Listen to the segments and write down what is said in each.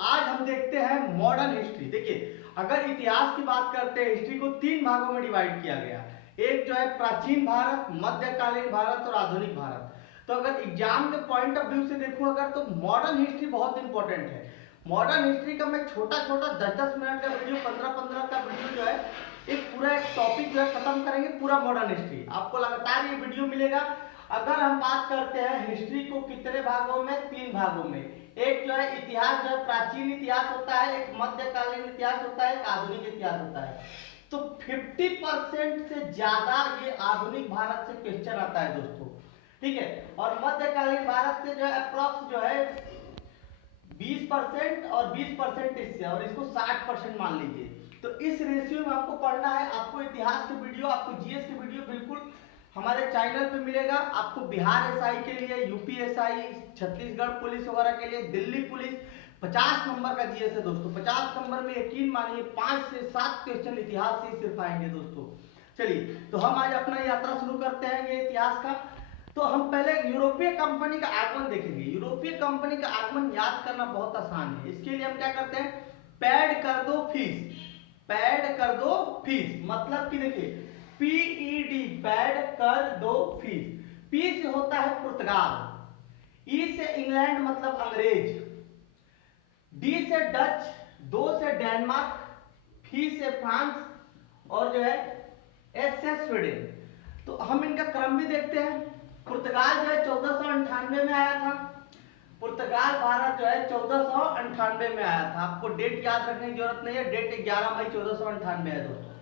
आज हम देखते हैं मॉडर्न हिस्ट्री। देखिए, अगर इतिहास की बात करते हैं, हिस्ट्री को 3 भागों में डिवाइड किया गया। एक जो है प्राचीन भारत, मध्यकालीन भारत और आधुनिक भारत। तो अगर एग्जाम के पॉइंट ऑफ व्यू से देखूं अगर, तो मॉडर्न हिस्ट्री बहुत इंपॉर्टेंट है। मॉडर्न हिस्ट्री का मैं छोटा छोटा 10-10 मिनट का वीडियो, 15-15 का वीडियो जो है एक पूरा एक टॉपिक जो है खत्म करेंगे, पूरा मॉडर्न हिस्ट्री आपको लगातार ये वीडियो मिलेगा। अगर हम बात करते हैं हिस्ट्री को कितने भागों में, 3 भागों में। एक जो है इतिहास, जो है प्राचीन इतिहास होता है, एक मध्यकालीन इतिहास होता है, एक आधुनिक इतिहास होता है। तो 50% से ज्यादा ये आधुनिक भारत से क्वेश्चन आता है दोस्तों, ठीक है। और मध्यकालीन भारत से जो है अप्रॉक्स जो है 20% और 20% इससे, और इसको 60% मान लीजिए। तो इस रेशियो में आपको पढ़ना है। आपको इतिहास के वीडियो, आपको जीएस के वीडियो बिल्कुल हमारे चैनल पे मिलेगा। आपको बिहार एसआई के लिए, यूपी एसआई, छत्तीसगढ़ पुलिस वगैरह के लिए, दिल्ली पुलिस 50 नंबर का जीएस है दोस्तों। 50 नंबर में यकीन मानिए 5 से 7 क्वेश्चन इतिहास से सिर्फ आएंगे दोस्तों। चलिए, तो हम आज अपना यात्रा शुरू करते हैं ये इतिहास का। तो हम पहले यूरोपीय कंपनी का आगमन देखेंगे। यूरोपीय कंपनी का आगमन याद करना बहुत आसान है। इसके लिए हम क्या करते हैं, पैड कर दो फीस। पैड कर दो फीस मतलब कि देखिए पीईडी, पैड कर दो फीस। पी से होता है पुर्तगाल, ई से इंग्लैंड मतलब अंग्रेज, डी से डच, दो से डेनमार्क, फी से फ्रांस और जो है एस से स्वीडन। तो हम इनका क्रम भी देखते हैं। पुर्तगाल जो है 1498 में आया था। पुर्तगाल भारत जो है 1498 में आया था। आपको डेट याद रखने की जरूरत नहीं है, डेट 11 मई 1498 है दोस्तों,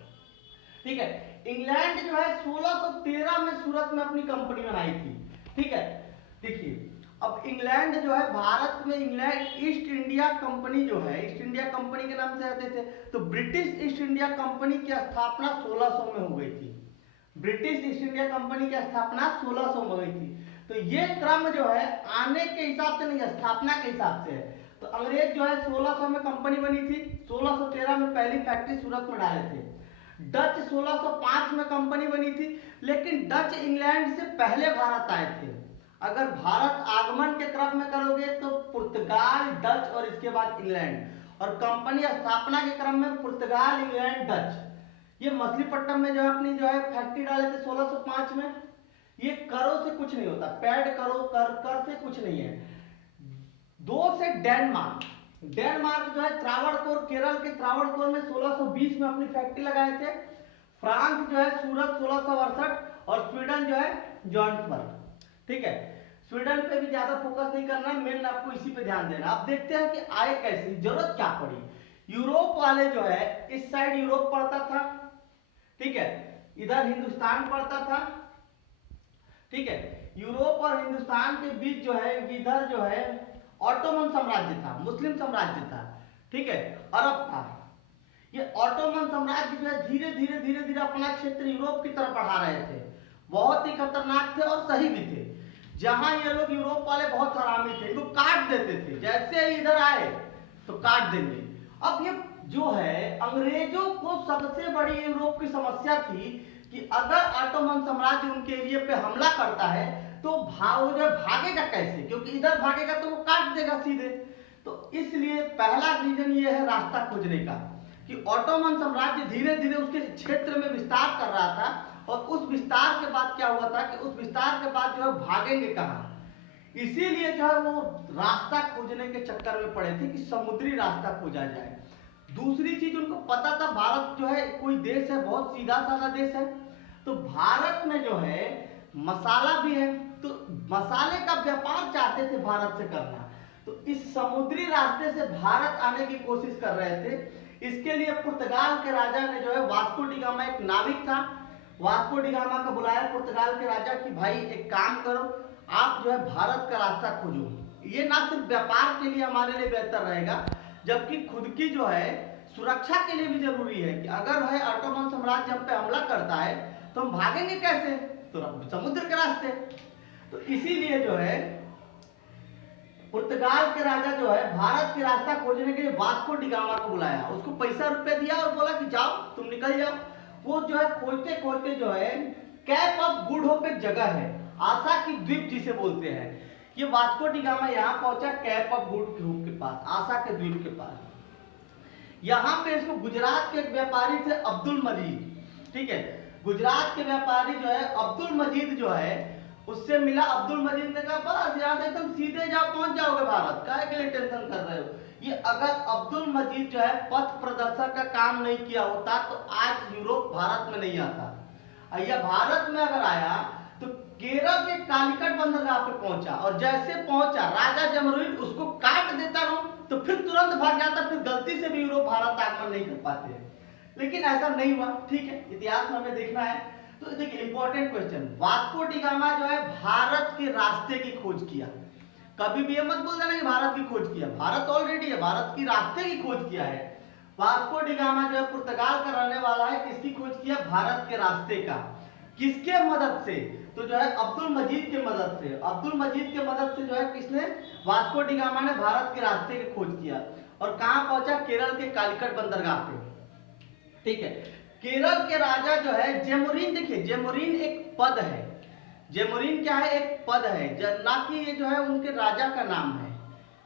ठीक है। इंग्लैंड जो है 1613 में सूरत में अपनी कंपनी बनाई थी, ठीक है। देखिए, अब इंग्लैंड जो है भारत में, इंग्लैंड ईस्ट इंडिया कंपनी जो है, ईस्ट इंडिया कंपनी के नाम से आते थे। तो ब्रिटिश ईस्ट इंडिया कंपनी की स्थापना 1600 में हो गई थी। ब्रिटिश ईस्ट इंडिया कंपनी की स्थापना 1600 में हुई थी। तो ये क्रम जो है आने के हिसाब से नहीं, स्थापना के हिसाब से है। तो अंग्रेज जो है 1600 में कंपनी बनी थी, 1613 में पहली फैक्ट्री सूरत में डाले थे। डच 1605 में कंपनी बनी थी, लेकिन डच इंग्लैंड से पहले भारत आए थे। अगर भारत आगमन के क्रम में करोगे तो पुर्तगाल, डच और इसके बाद इंग्लैंड, और कंपनी स्थापना के क्रम में पुर्तगाल, इंग्लैंड, डच। ये मछलीपट्टनम में जो है अपनी जो है फैक्ट्री डाले थे 1605 में। ये करो से कुछ नहीं होता, पैड करो कर से कुछ नहीं है। दो से डेनमार्क, डेनमार्क जो है त्रावणकोर, केरल के त्रावणकोर में 1620 में अपनी फैक्ट्री लगाए थे। फ्रांस जो है सूरत 1668 और स्वीडन जो है जॉन्सबर्ग, ठीक है। स्वीडन पे भी ज्यादा फोकस नहीं करना, मेन आपको इसी पे ध्यान देना। अब देखते हैं कि आए कैसे, जरूरत क्या पड़ी। यूरोप वाले जो है इस साइड यूरोप पड़ता था, ठीक है, इधर हिंदुस्तान पड़ता था, ठीक है। यूरोप और हिंदुस्तान के बीच जो है इधर जो है ऑटोमन साम्राज्य था, मुस्लिम साम्राज्य था, ठीक है, अरब था। ये ऑटोमन साम्राज्य जो है धीरे धीरे धीरे धीरे अपना क्षेत्र यूरोप की तरफ बढ़ा रहे थे। बहुत ही खतरनाक थे और सही भी थे। जहां ये लोग यूरोप वाले बहुत हरामी थे, इनको काट देते थे, जैसे ही इधर आए तो काट देंगे। अब ये जो है अंग्रेजों को सबसे बड़ी यूरोप की समस्या थी कि अगर ऑटोमन साम्राज्य उनके एरिया पे हमला करता है तो भागेगा कैसे, क्योंकि इधर भागेगा तो वो काट देगा सीधे। तो इसलिए पहला रीजन ये है रास्ता खोजने का, कि ऑटोमन साम्राज्य धीरे धीरे उसके क्षेत्र में विस्तार कर रहा था, और उस विस्तार के बाद क्या हुआ था कि उस विस्तार के बाद जो है भागेंगे कहां। इसीलिए जो है वो रास्ता खोजने के चक्कर में पड़े थे कि समुद्री रास्ता खोजा जाए। दूसरी चीज उनको पता था भारत जो है कोई देश है, बहुत सीधा साधा देश है। तो भारत में जो है मसाला भी है, तो मसाले का व्यापार चाहते थे भारत से करना। तो इस समुद्री रास्ते से भारत आने की कोशिश कर रहे थे। इसके लिए पुर्तगाल के राजा ने जो है वास्को डी गामा, एक नाविक था, वास्को डी गामा को बुलाया पुर्तगाल के राजा कि भाई एक काम करो, आप जो है भारत का रास्ता खोजो। ये ना सिर्फ व्यापार के लिए हमारे लिए बेहतर रहेगा, जबकि खुद की जो है सुरक्षा के लिए भी जरूरी है कि अगर है ऑटोमन साम्राज्य हम पे हमला करता है तो हम भागेंगे कैसे, तो समुद्र के रास्ते। तो इसीलिए जो है पुर्तगाल के राजा जो है भारत के रास्ता खोजने के लिए वास्को डी गामा को बुलाया, उसको पैसा रुपए दिया और बोला कि जाओ तुम निकल जाओ। वो जो है खोजते खोजते जो है कैप ऑफ गुड होप एक जगह है, आशा की द्वीप जिसे बोलते हैं, ये वास्को डी गामा यहाँ पहुंचा कैप ऑफ गुड ग्रुप के पास, आशा के द्वीप के पास। यहाँ पे इसको गुजरात के एक व्यापारी थे अब्दुल मजीद, ठीक है, गुजरात के व्यापारी जो है अब्दुल मजीद जो है उससे मिला। अब्दुल मजीद ने कहा बस यहाँ से तुम सीधे जाओ, पहुंच जाओगे भारत, काहे के लिए टेंशन कर रहे हो। ये अगर अब्दुल मजीद जो है पथ प्रदर्शक का काम नहीं किया होता तो आज यूरोप भारत में नहीं आता। यह भारत में अगर आया तो केरल के कालिकट बंदरगाह पे पहुंचा, और जैसे पहुंचा राजा जमरूद उसको काट देता रहो तो फिर तुरंत भाग जाता, फिर गलती से भी यूरोप भारत आक्रमण नहीं कर पाते। लेकिन ऐसा नहीं हुआ, ठीक है, इतिहास में हमें देखना है। तो देखिए important question, Vasco D gamma जो है भारत के रास्ते की खोज किया। कभी भी ये मत बोल देना कि भारत की खोज किया, भारत ऑलरेडी है, भारत की रास्ते की खोज किया है। वास्को डी गामा जो है पुर्तगाल का रहने वाला है, किसकी खोज किया, भारत के रास्ते का। किसके मदद से, तो जो है अब्दुल मजीद के मदद से, अब्दुल मजीद के मदद से जो है किसने, वास्को डी गामा ने भारत के रास्ते की खोज किया। और कहां पहुंचा, केरल के कालिकट बंदरगाह पे, ठीक है। केरल के राजा जो है जेमुरीन, देखिए जेमुरीन एक पद है, जेमुरीन क्या है, एक पद है, ना कि ये जो है उनके राजा का नाम है,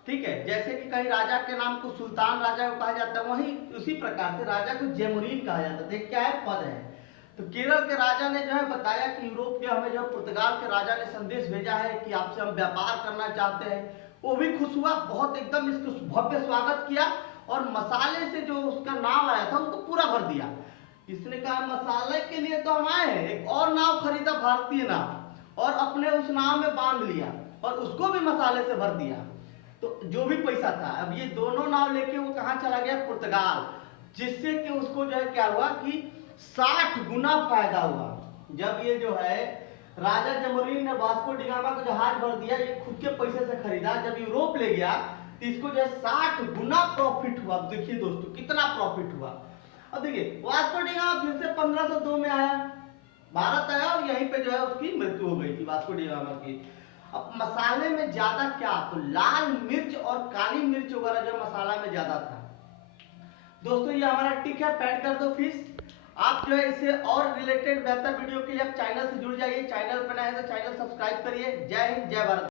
ठीक है। जैसे कि कहीं राजा के नाम को सुल्तान राजा को कहा जाता है, वही उसी प्रकार से राजा को जेमुरीन कहा जाता है, क्या है, पद है। तो केरल के राजा ने जो है बताया कि यूरोप के हमें जो पुर्तगाल के राजा ने संदेश भेजा है कि आपसे हम व्यापार करना चाहते हैं। वो भी खुश हुआ, बहुत एकदम इसको भव्य स्वागत किया, और मसाले से जो उसका नाव आया था उसको पूरा भर दिया। इसने कहा मसाले के लिए तो हम आए हैं, एक और नाव खरीदा, भारतीय नाव, और अपने उस नाव में बांध लिया और उसको भी मसाले से भर दिया। तो जो भी पैसा था, अब ये दोनों नाव लेके वो कहाँ चला गया, पुर्तगाल, जिससे कि उसको जो है क्या हुआ कि 60 गुना फायदा हुआ। जब ये जो है राजा जमोरीन ने वास्को डी गामा को जहाज भर दिया, ये खुद के पैसे से खरीदा, जब यूरोप ले गया तो इसको जो है 60 गुना प्रॉफिट हुआ। देखिए दोस्तों कितना प्रॉफिट हुआ। अब देखिए वास्को डी गामा फिर से 1502 में आया, भारत आया, और यहीं पे जो है उसकी मृत्यु हो गई थी वास्को डी गामा की। अब मसाले में ज्यादा क्या, तो लाल मिर्च और काली मिर्च वगैरह जो मसाला में ज्यादा था। दोस्तों ये हमारा टिक है, पैड कर दो फीस। आप जो है इसे और रिलेटेड बेहतर वीडियो के लिए आप चैनल से जुड़ जाइए, चैनल पर नए हैं तो चैनल सब्सक्राइब करिए। जय हिंद, जय भारत।